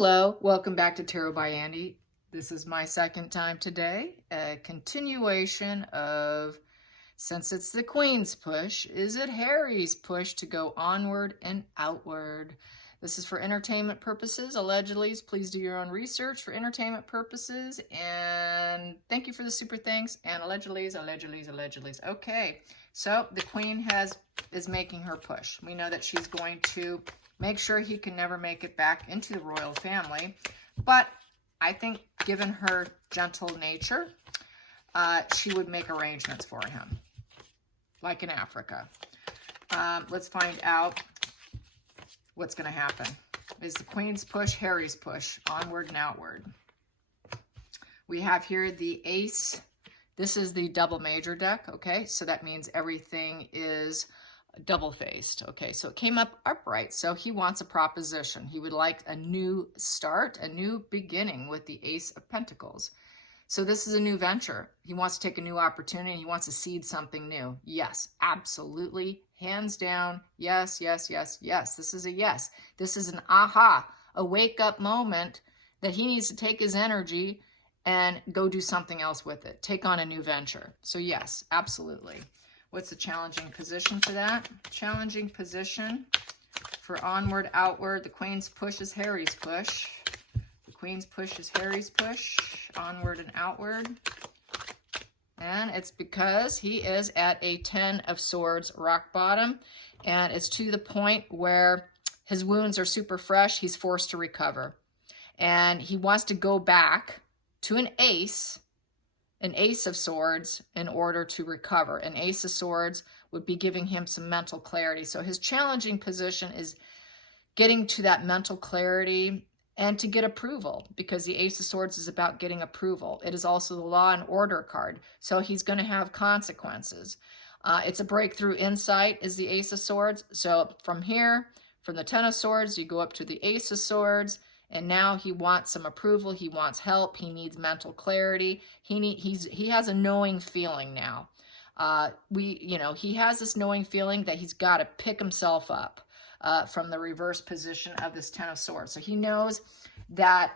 Hello, welcome back to Tarot by Andy. This is my second time today. A continuation of, since it's the Queen's push, is it Harry's push to go onward and outward? This is for entertainment purposes, allegedly. Please do your own research for entertainment purposes. And thank you for the super thanks. And allegedly. Okay, so the Queen is making her push. We know that she's going to make sure he can never make it back into the royal family. But I think given her gentle nature, she would make arrangements for him, like in Africa. Let's find out what's going to happen. Is the Queen's push Harry's push, onward and outward? We have here the Ace. This is the double major deck, okay? So that means everything is double-faced. Okay, so it came up upright. So he wants a proposition. He would like a new start, a new beginning with the Ace of Pentacles. So this is a new venture. He wants to take a new opportunity. He wants to seed something new. Yes, absolutely. Hands down. Yes, yes, yes, yes. This is a yes. This is an aha, a wake-up moment that he needs to take his energy and go do something else with it. Take on a new venture. So yes, absolutely. What's the challenging position for that? Challenging position for onward, outward. The Queen's push is Harry's push. The Queen's push is Harry's push, onward and outward. And it's because he is at a 10 of Swords rock bottom. And it's to the point where his wounds are super fresh. He's forced to recover. And he wants to go back to an Ace of Swords in order to recover. An Ace of Swords would be giving him some mental clarity. So his challenging position is getting to that mental clarity and to get approval, because the Ace of Swords is about getting approval. It is also the Law and Order card, so he's going to have consequences. It's a breakthrough insight is the Ace of Swords. So from here, from the 10 of Swords, you go up to the Ace of Swords. And now he wants some approval. He wants help. He needs mental clarity. He has a knowing feeling now. He has this knowing feeling that he's got to pick himself up from the reverse position of this 10 of Swords. So he knows that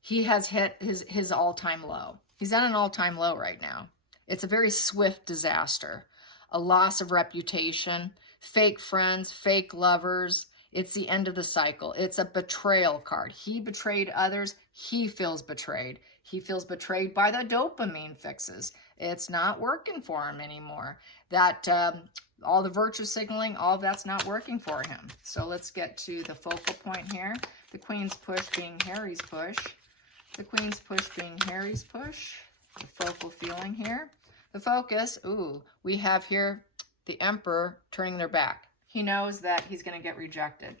he has hit his all-time low. He's at an all-time low right now. It's a very swift disaster, a loss of reputation, fake friends, fake lovers. It's the end of the cycle. It's a betrayal card. He betrayed others. He feels betrayed. He feels betrayed by the dopamine fixes. It's not working for him anymore. That all the virtue signaling, all of that's not working for him. So let's get to the focal point here. The Queen's push being Harry's push. The Queen's push being Harry's push. The focal feeling here. The focus, we have here the Emperor turning their back. He knows that he's going to get rejected.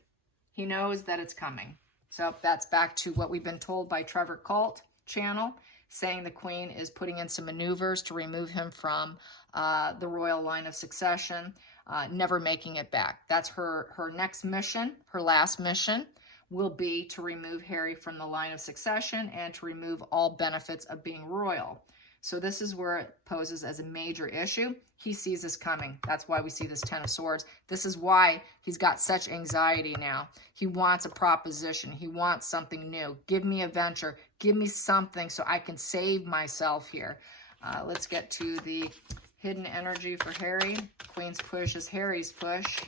He knows that it's coming. So that's back to what we've been told by Trevor Cult channel, saying the Queen is putting in some maneuvers to remove him from the royal line of succession, never making it back. That's her next mission. Her last mission will be to remove Harry from the line of succession and to remove all benefits of being royal. So this is where it poses as a major issue. He sees this coming. That's why we see this 10 of Swords. This is why he's got such anxiety now. He wants a proposition. He wants something new. Give me a venture. Give me something so I can save myself here. Let's get to the hidden energy for Harry. Queen's push is Harry's push.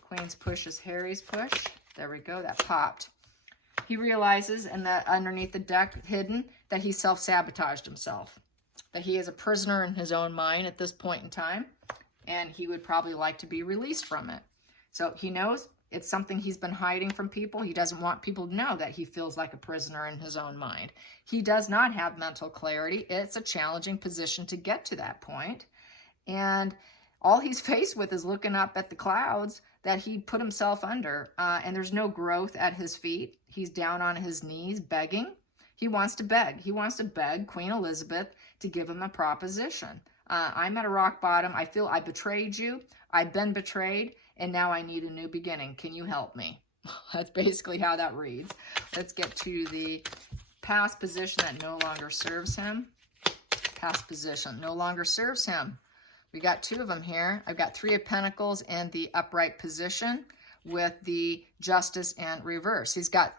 Queen's push is Harry's push. There we go. That popped. He realizes, and that underneath the deck hidden, that he self-sabotaged himself. That he is a prisoner in his own mind at this point in time, and he would probably like to be released from it. So he knows it's something he's been hiding from people. He doesn't want people to know that he feels like a prisoner in his own mind. He does not have mental clarity. It's a challenging position to get to that point. And all he's faced with is looking up at the clouds that he put himself under, and there's no growth at his feet. He's down on his knees begging. He wants to beg. He wants to beg Queen Elizabeth to give him a proposition. I'm at a rock bottom. I feel I betrayed you. I've been betrayed, and now I need a new beginning. Can you help me? That's basically how that reads. Let's get to the past position that no longer serves him. Past position no longer serves him. We got two of them here. I've got 3 of Pentacles and the upright position with the Justice and reverse. He's got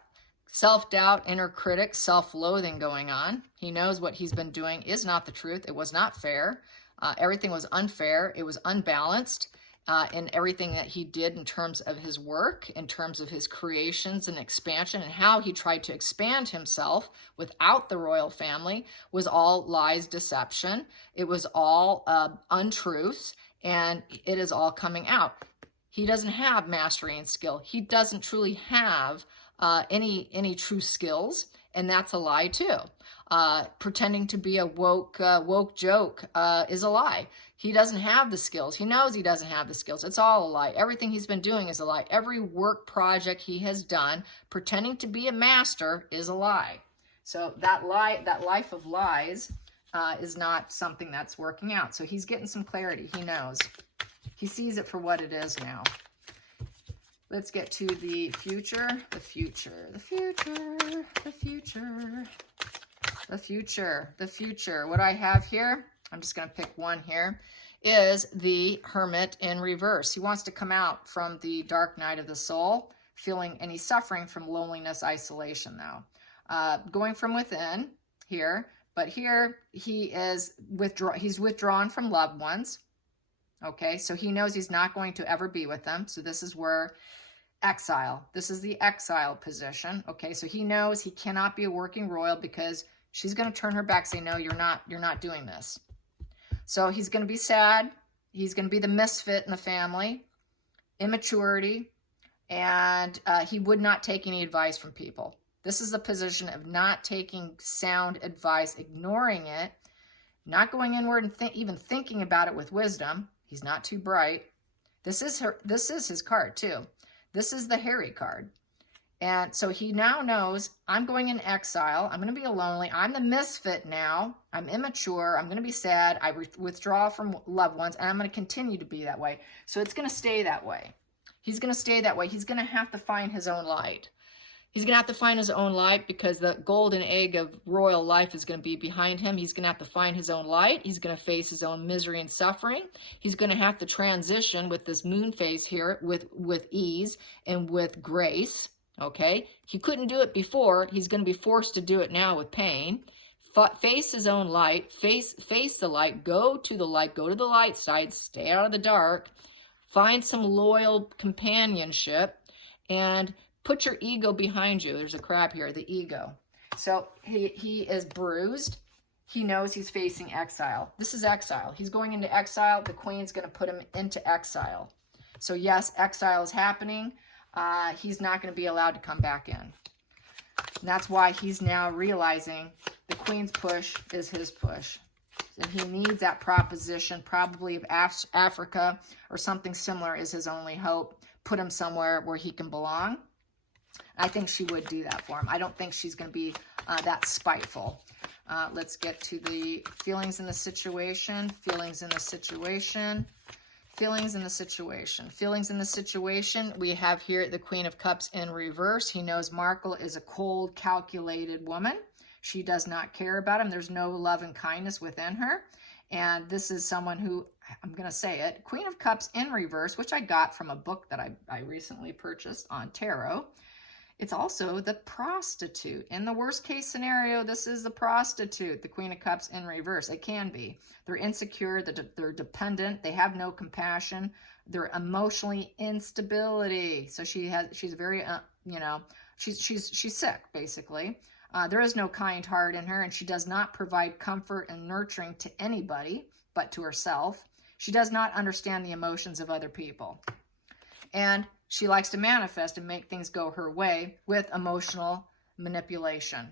self-doubt, inner critic, self-loathing going on. He knows what he's been doing is not the truth. It was not fair. Everything was unfair. It was unbalanced in everything that he did in terms of his work, in terms of his creations and expansion, and how he tried to expand himself without the royal family was all lies, deception. It was all untruths, and it is all coming out. He doesn't have mastery and skill. He doesn't truly have any true skills, and that's a lie too. Pretending to be a woke joke is a lie. He doesn't have the skills. He knows he doesn't have the skills. It's all a lie. Everything he's been doing is a lie. Every work project he has done, pretending to be a master, is a lie. So that life of lies is not something that's working out. So he's getting some clarity. He knows. He sees it for what it is now. Let's get to the future, the future, the future, the future, the future, the future. What I have here, I'm just going to pick one here, is the Hermit in reverse. He wants to come out from the dark night of the soul, feeling, and he's suffering from loneliness, isolation now. Going from within here, but here he is he's withdrawn from loved ones. Okay, so he knows he's not going to ever be with them. So this is where exile. This is the exile position. Okay, so he knows he cannot be a working royal because she's going to turn her back, say, no, you're not doing this. So he's going to be sad. He's going to be the misfit in the family, immaturity, and he would not take any advice from people. This is the position of not taking sound advice, ignoring it, not going inward and even thinking about it with wisdom. He's not too bright. This is his card too. This is the Harry card. And so he now knows, I'm going in exile. I'm going to be lonely. I'm the misfit now. I'm immature. I'm going to be sad. I withdraw from loved ones, and I'm going to continue to be that way. So it's going to stay that way. He's going to stay that way. He's going to have to find his own light. He's going to have to find his own light because the golden egg of royal life is going to be behind him. He's going to have to find his own light. He's going to face his own misery and suffering. He's going to have to transition with this moon phase here with ease and with grace. Okay, he couldn't do it before. He's going to be forced to do it now with pain. Face his own light. Face the light. Go to the light. Go to the light side. Stay out of the dark. Find some loyal companionship and put your ego behind you. There's a crab here, the ego. So he is bruised. He knows he's facing exile. This is exile. He's going into exile. The Queen's going to put him into exile. So yes, exile is happening. He's not going to be allowed to come back in. And that's why he's now realizing the Queen's push is his push. And he needs that proposition, probably of Africa or something similar is his only hope. Put him somewhere where he can belong. I think she would do that for him. I don't think she's going to be that spiteful. Let's get to the feelings in the situation. Feelings in the situation. Feelings in the situation. Feelings in the situation. We have here the Queen of Cups in reverse. He knows Markle is a cold, calculated woman. She does not care about him. There's no love and kindness within her. And this is someone who, I'm going to say it, Queen of Cups in reverse, which I got from a book that I recently purchased on tarot. It's also the prostitute. In the worst case scenario, this is the prostitute, the Queen of Cups in reverse. It can be. They're insecure, they're dependent, they have no compassion, they're emotionally instability. So she's very, she's sick, basically. There is no kind heart in her, and she does not provide comfort and nurturing to anybody but to herself. She does not understand the emotions of other people. And she likes to manifest and make things go her way with emotional manipulation.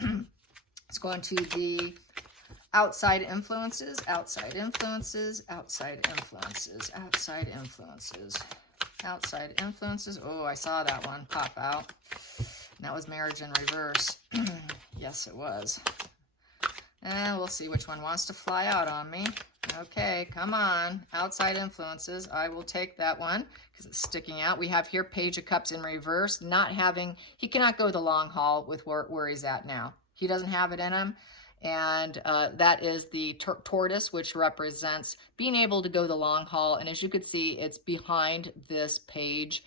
Let's go into the outside influences, outside influences, outside influences, outside influences, outside influences. Oh, I saw that one pop out. And that was marriage in reverse. Yes, it was. And we'll see which one wants to fly out on me. Okay, come on. Outside influences. I will take that one because it's sticking out. We have here Page of Cups in reverse. He cannot go the long haul with where he's at now. He doesn't have it in him. And that is the tortoise, which represents being able to go the long haul. And as you can see, it's behind this page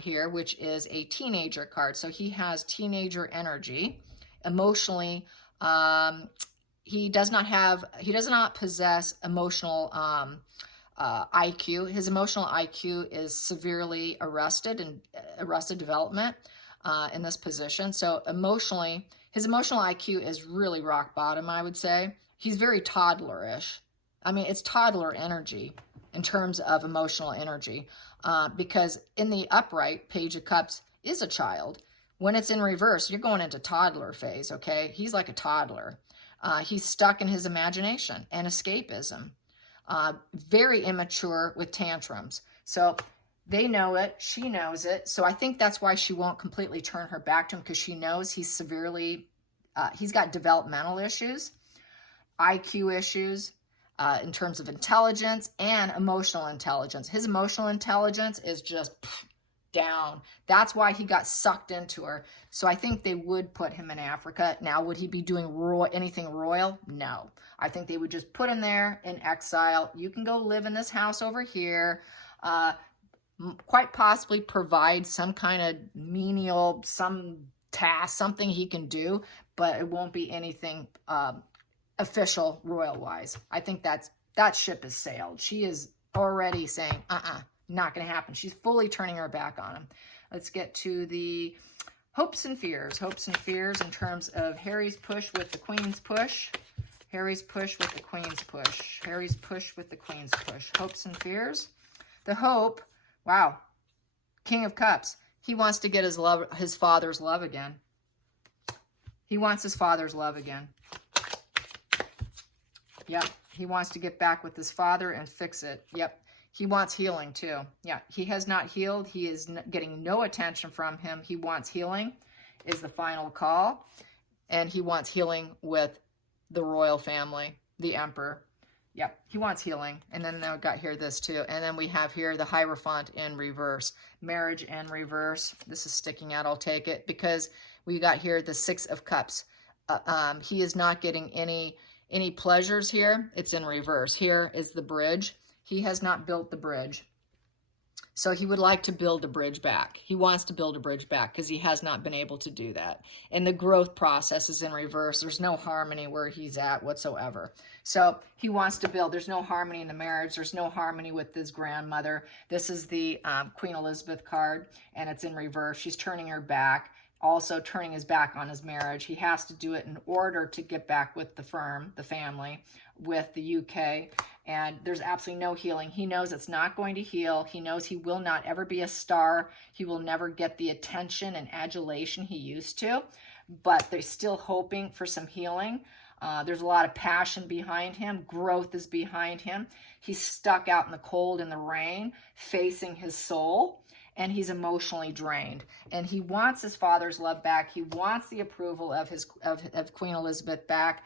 here, which is a teenager card. So he has teenager energy. Emotionally, he does not possess emotional IQ. His emotional IQ is severely arrested and arrested development in this position. So emotionally, his emotional IQ is really rock bottom, I would say. He's very toddlerish. I mean, it's toddler energy in terms of emotional energy, because in the upright, Page of Cups is a child. When it's in reverse, you're going into toddler phase, okay? He's like a toddler. He's stuck in his imagination and escapism. Very immature with tantrums. So they know it. She knows it. So I think that's why she won't completely turn her back to him, because she knows he's severely, he's got developmental issues, IQ issues, in terms of intelligence and emotional intelligence. His emotional intelligence is just down. That's why he got sucked into her. So I think they would put him in Africa. Now, would he be doing anything royal? No. I think they would just put him there in exile. You can go live in this house over here. Quite possibly provide some kind of menial, some task, something he can do, but it won't be anything official royal-wise. I think that ship has sailed. She is already saying, not going to happen. She's fully turning her back on him. Let's get to the hopes and fears. Hopes and fears in terms of Harry's push with the Queen's push. Harry's push with the Queen's push. Harry's push with the Queen's push. Hopes and fears. The hope, wow, King of Cups. He wants to get his father's love again. He wants his father's love again. Yep, he wants to get back with his father and fix it. Yep, he wants healing too. Yeah, he has not healed. He is getting no attention from him. He wants healing is the final call. And he wants healing with the royal family, the emperor. Yep, he wants healing. And then I've got here this too. And then we have here the Hierophant in reverse. Marriage in reverse. This is sticking out. I'll take it because we got here the Six of Cups. He is not getting any pleasures here. It's in reverse. Here is the bridge. He has not built the bridge. So he would like to build a bridge back. He wants to build a bridge back because he has not been able to do that. And the growth process is in reverse. There's no harmony where he's at whatsoever. So he wants to build. There's no harmony in the marriage. There's no harmony with his grandmother. This is the Queen Elizabeth card, and it's in reverse. She's turning her back. Also turning his back on his marriage. He has to do it in order to get back with the firm, the family, with the UK. And there's absolutely no healing. He knows it's not going to heal. He knows he will not ever be a star. He will never get the attention and adulation he used to. But they're still hoping for some healing. There's a lot of passion behind him. Growth is behind him. He's stuck out in the cold and the rain, facing his soul. And he's emotionally drained, and he wants his father's love back. He wants the approval of Queen Elizabeth back.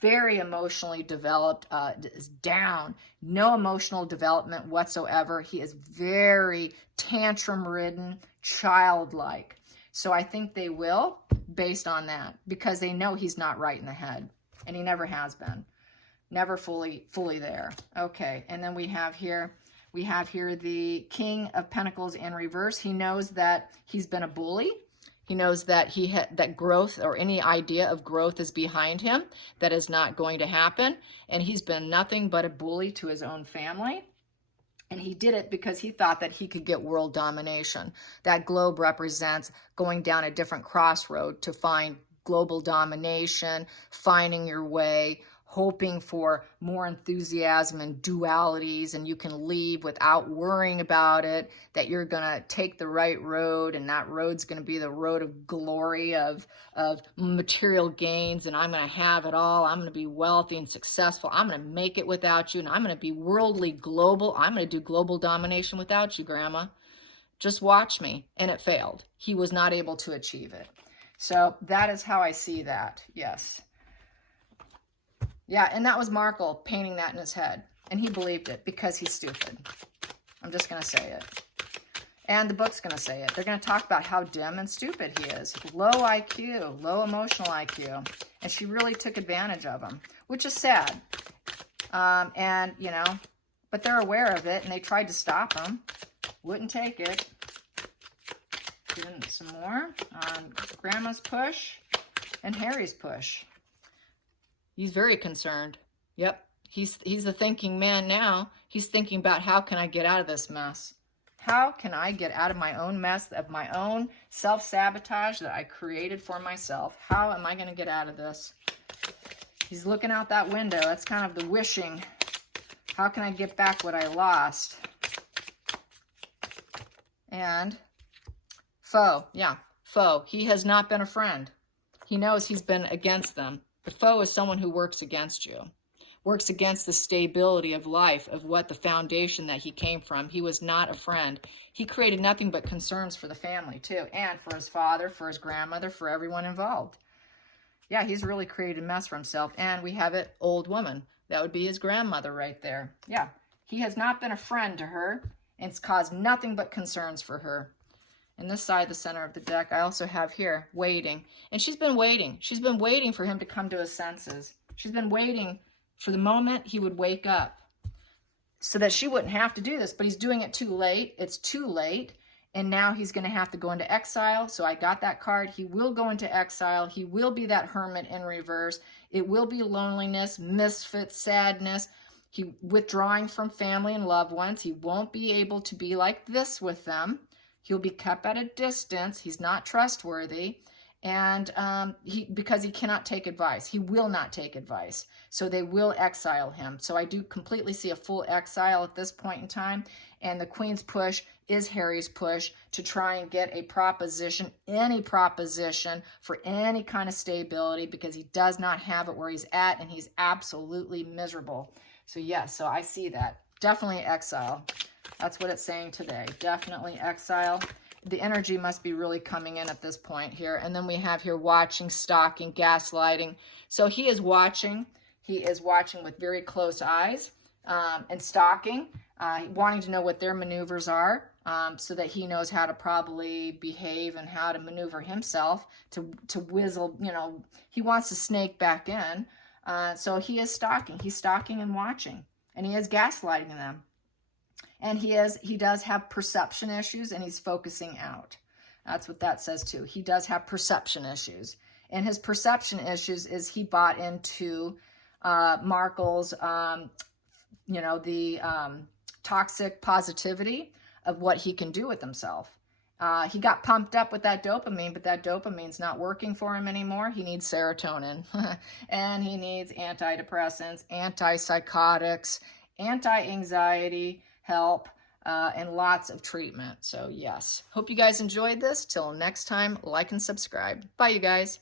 Very emotionally developed, is down, no emotional development whatsoever. He is very tantrum-ridden, childlike. So I think they will, based on that, because they know he's not right in the head, and he never has been, never fully there. Okay, and then we have here the King of Pentacles in reverse. He knows that he's been a bully. He knows that that growth or any idea of growth is behind him. That is not going to happen. And he's been nothing but a bully to his own family. And he did it because he thought that he could get world domination. That globe represents going down a different crossroad to find global domination, finding your way, hoping for more enthusiasm and dualities, and you can leave without worrying about it, that you're going to take the right road, and that road's going to be the road of glory, of material gains, and I'm going to have it all. I'm going to be wealthy and successful. I'm going to make it without you, and I'm going to be worldly global. I'm going to do global domination without you, Grandma. Just watch me. And it failed. He was not able to achieve it. So that is how I see that. Yes. Yeah, and that was Markle painting that in his head. And he believed it because he's stupid. I'm just going to say it. And the book's going to say it. They're going to talk about how dim and stupid he is. Low IQ, low emotional IQ. And she really took advantage of him, which is sad. And, you know, but they're aware of it, and they tried to stop him. Wouldn't take it. then some more on Grandma's push and Harry's push. He's very concerned. Yep, he's the thinking man now. He's thinking about, how can I get out of this mess? How can I get out of my own mess, of my own self-sabotage that I created for myself? How am I going to get out of this? He's looking out that window. That's kind of the wishing. How can I get back what I lost? And foe. Yeah, foe. He has not been a friend. He knows he's been against them. The foe is someone who works against you, works against the stability of life, of what the foundation that he came from. He was not a friend. He created nothing but concerns for the family too, and for his father, for his grandmother, for everyone involved. Yeah, he's really created a mess for himself. And we have it, old woman. That would be his grandmother right there. Yeah, he has not been a friend to her, and it's caused nothing but concerns for her. And this side, the center of the deck, I also have here, waiting. And she's been waiting. She's been waiting for him to come to his senses. She's been waiting for the moment he would wake up so that she wouldn't have to do this. But he's doing it too late. It's too late. And now he's going to have to go into exile. So I got that card. He will go into exile. He will be that hermit in reverse. It will be loneliness, misfit, sadness. He withdrawing from family and loved ones. He won't be able to be like this with them. He'll be kept at a distance. He's not trustworthy. And because he cannot take advice. He will not take advice. So they will exile him. So I do completely see a full exile at this point in time. And the Queen's push is Harry's push to try and get a proposition, any proposition for any kind of stability, because he does not have it where he's at, and he's absolutely miserable. So yes, so I see that. Definitely exile. That's what it's saying today. Definitely exile. The energy must be really coming in at this point here. And then we have here watching, stalking, gaslighting. So he is watching. He is watching with very close eyes and stalking, wanting to know what their maneuvers are so that he knows how to probably behave and how to maneuver himself to whizzle. You know, he wants to snake back in. So he is stalking. He's stalking and watching. And he is gaslighting them. And he does have perception issues, and he's focusing out. That's what that says too. He does have perception issues. And his perception issues is he bought into Markle's, the toxic positivity of what he can do with himself. He got pumped up with that dopamine, but that dopamine's not working for him anymore. He needs serotonin, and he needs antidepressants, antipsychotics, anti-anxiety help, and lots of treatment. So yes, hope you guys enjoyed this. Till next time, like and subscribe. Bye, you guys.